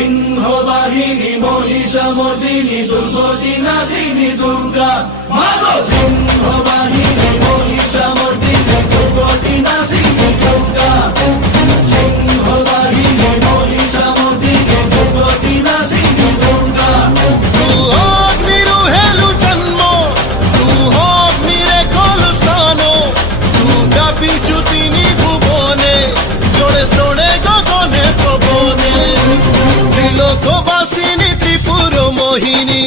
সিংহবাহিনী মহিষামর্দিনী দুর্গতি নাশিনী দুর্গা মাগো সিংহবাহিনী মহিষামর্দিনী দুর্গতি নাশিনী দুর্গা সিংহবাহিনী মহিষামর্দিনী দুর্গতি নাশিনী দুর্গা तू अग्निरुहेलु जन्म तू अग्निरेखल स्थानो तू व्यापिचु तिनि भुवने जोड़े स्तोड़े गगने पवने त्रिलोकवासिनी त्रिपुर मोहिनी